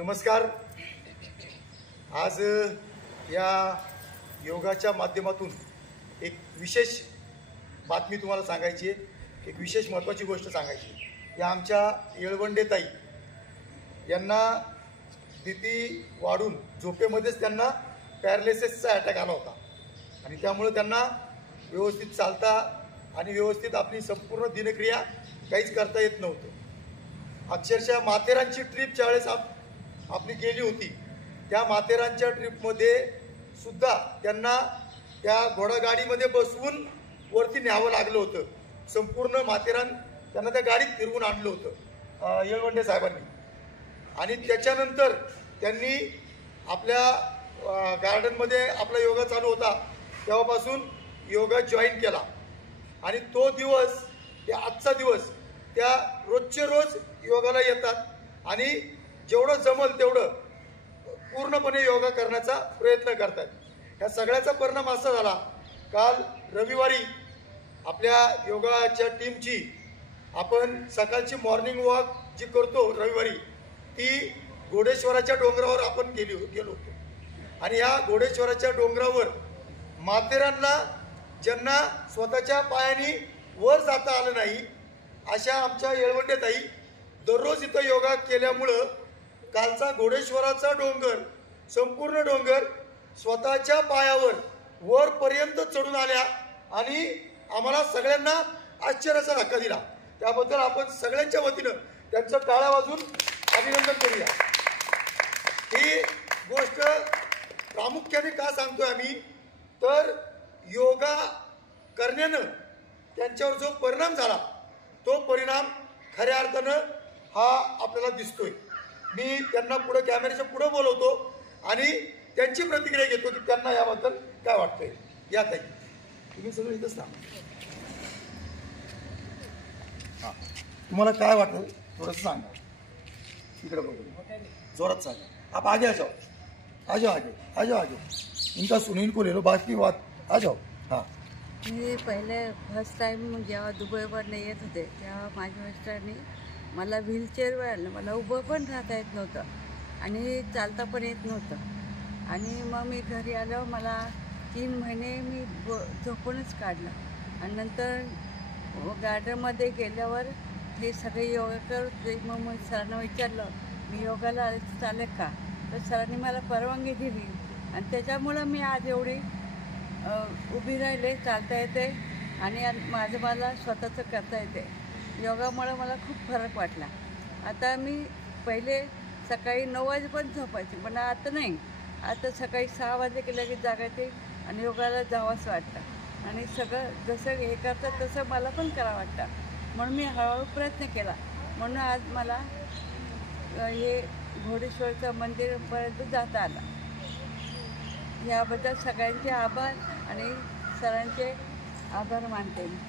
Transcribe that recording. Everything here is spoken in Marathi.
नमस्कार। आज या योगाच्या माध्यमातून एक विशेष बातमी तुम्हाला सांगायची आहे, एक विशेष महत्त्वाची गोष्ट सांगायची आहे। या आमच्या येळवंडे ताई यांना बीपी वाढून झोपेमध्येच त्यांना पॅरालिसिसचा अटॅक आला होता आणि त्यामुळे त्यांना व्यवस्थित चालता आणि व्यवस्थित आपली संपूर्ण दिनक्रिया काहीच करता येत नव्हतं। अक्षरशः माथेरानची ट्रिप ज्यावेळेस आपली गेली होती, त्या माथेरानच्या ट्रिपमध्ये सुद्धा त्यांना त्या घोडागाडीमध्ये बसवून वरती न्यावं लागलं होतं। संपूर्ण माथेरान त्यांना त्या गाडीत फिरवून आणलं होतं येळवंडे साहेबांनी। आणि त्याच्यानंतर त्यांनी आपल्या गार्डनमध्ये आपला योगा चालू होता तेव्हापासून योगा जॉईन केला आणि तो दिवस ते आजचा दिवस त्या रोजचे रोज योगाला येतात आणि जेवढं जमल तेवढं पूर्णपणे योगा करण्याचा प्रयत्न करतात। ह्या सगळ्याचा परिणाम असा झाला, काल रविवारी आपल्या योगाच्या टीमची आपण सकाळची मॉर्निंग वॉक जी करतो रविवारी, ती घोडेश्वराच्या डोंगरावर आपण गेलो होतो। आणि या घोडेश्वराच्या डोंगरावर माथेरानला ज्यांना स्वतःच्या पायाने वर जाता आलं नाही, अशा आमच्या येळवंडे ताई दररोज इथं योगा केल्यामुळं कालचा घोडेश्वराचा डोंगर, संपूर्ण डोंगर स्वतःच्या पायावर वरपर्यंत चढून आल्या आणि आम्हाला सगळ्यांना आश्चर्याचा धक्का दिला। त्याबद्दल आपण सगळ्यांच्या वतीनं त्यांचं टाळ्या वाजून अभिनंदन करूया। ही गोष्ट प्रामुख्याने का सांगतोय आम्ही, तर योगा करण्यानं त्यांच्यावर जो परिणाम झाला तो परिणाम खऱ्या अर्थानं हा आपल्याला दिसतोय। मी त्यांना पुढे कॅमेऱ्याच्या पुढे बोलवतो आणि त्यांची प्रतिक्रिया घेतो की त्यांना याबद्दल काय वाटतंय। या ताई, तुम्ही सगळं इथंच ना, हां, तुम्हाला काय वाटतं थोडंसं सांगा। इकडे बघू, जोरात सांगा। आप आगे आ जाओ, आ जाओ, आ जाओ, इनका सुनो, इनको ले लो, बाकी बात आ जाओ। हां, मी पहिले फर्स्ट टाईम जेव्हा दुबईवरनं येत होते तेव्हा माझ्या मिस्टरांनी मला व्हीलचेअरवर आणलं। मला उभं पण राहता येत नव्हतं आणि चालता पण येत नव्हतं। आणि मग मी घरी आल्यावर मला 3 महिने मी झोपूनच काढलं आणि नंतर गार्डनमध्ये गेल्यावर हे सगळे योगा करत, मग सरांना विचारलं मी योगाला चालेल का, तर सरांनी मला परवानगी दिली आणि त्याच्यामुळं मी आज एवढी उभी राहिले, चालता येते आणि मला स्वतःचं करता येते। योगामुळे मला खूप फरक वाटला। आता मी पहिले सकाळी 9 वाजेपर्यंत झोपायचे, पण आता नाही, आता सकाळी 6 वाजे की लगेच जागायचे आणि योगाला जावंसं वाटतं आणि सगळं जसं हे करतं तसं मला पण करावं वाटतं। म्हणून मी हळूहळू प्रयत्न केला, म्हणून आज मला हे घोडेश्वरचं मंदिरपर्यंत जाता आलं। याबद्दल सगळ्यांचे आभार आणि सरांचे आभार मानते मी।